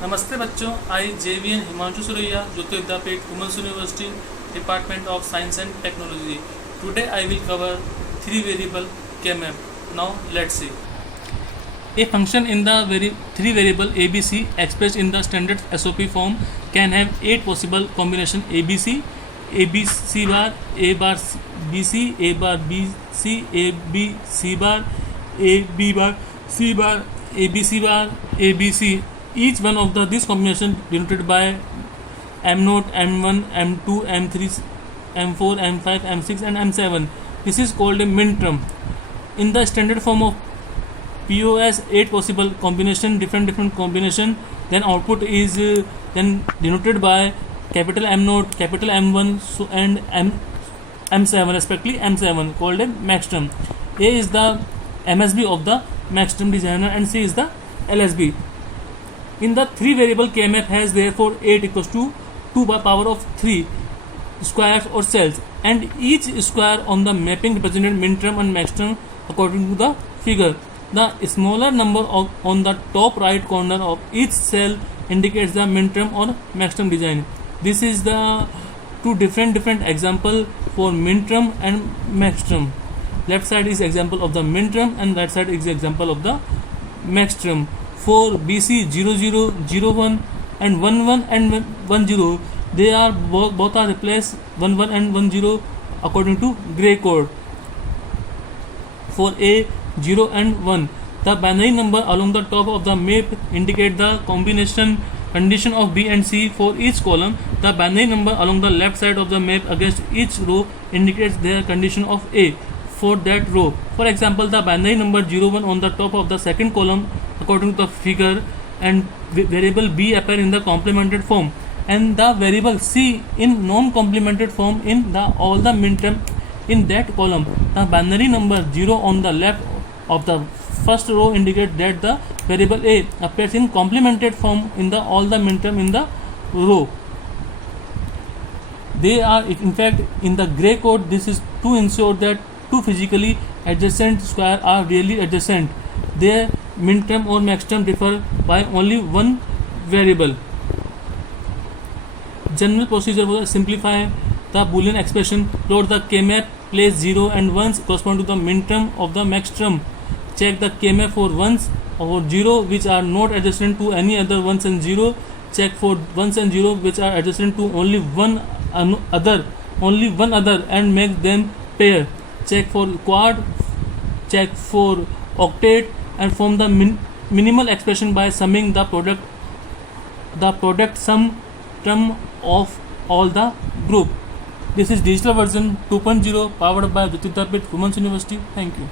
नमस्ते बच्चों, I JVN Himanshu Suraiya, Jyoti Vidyapeeth, women's university, department of science and technology. Today I will cover three variable K-map. Now let's see. A function in the three variable ABC expressed in the standard SOP form can have 8 possible combination ABC, ABC bar, A bar BC, A bar BC, A B C bar, A B bar C bar, ABC bar, ABC. Each one of this combination denoted by M0, M1, M2, M3, M4, M5, M6 and M7. This is called a minterm. In the standard form of POS, 8 possible combination, different combination, then output is then denoted by capital M0, capital M1 and M7 respectively, M7 called a maxterm. A is the MSB of the maxterm designer and C is the LSB. In the three variable K-map has therefore 8 equals to 2 by power of 3 squares or cells, and each square on the mapping represented minterm and maxterm according to the figure. The smaller number on the top right corner of each cell indicates the minterm or maxterm design. This is the two different example for minterm and maxterm. Left side is example of the minterm and right side is example of the maxterm. For BC 00, 01 and 11 and 10, they are both are replaced 11 and 10 according to gray code. For A 0 and 1, the binary number along the top of the map indicate the combination condition of B and C for each column. The binary number along the left side of the map against each row indicates their condition of A for that row. For example, the binary number 01 on the top of the second column according to the figure, and variable B appear in the complemented form, and the variable C in non-complemented form in all the minterm in that column. The binary number 0 on the left of the first row indicates that the variable A appears in complemented form in all the minterm in the row. They are in fact in the gray code. This is to ensure that two physically adjacent squares are really adjacent. Their minterm or maxterm differ by only one variable. General procedure was simplify the Boolean expression, plot the K-map, place 0 and 1s correspond to the minterm of the maxterm. Check the K-map for 1s or 0 which are not adjacent to any other 1s and 0. Check for 1s and 0 which are adjacent to only one other and make them pair. Check for quad, check for octet, and form the minimal expression by summing the product sum term of all the group. This is digital version 2.0 powered by Jyoti Vidyapith, Women's University. Thank you.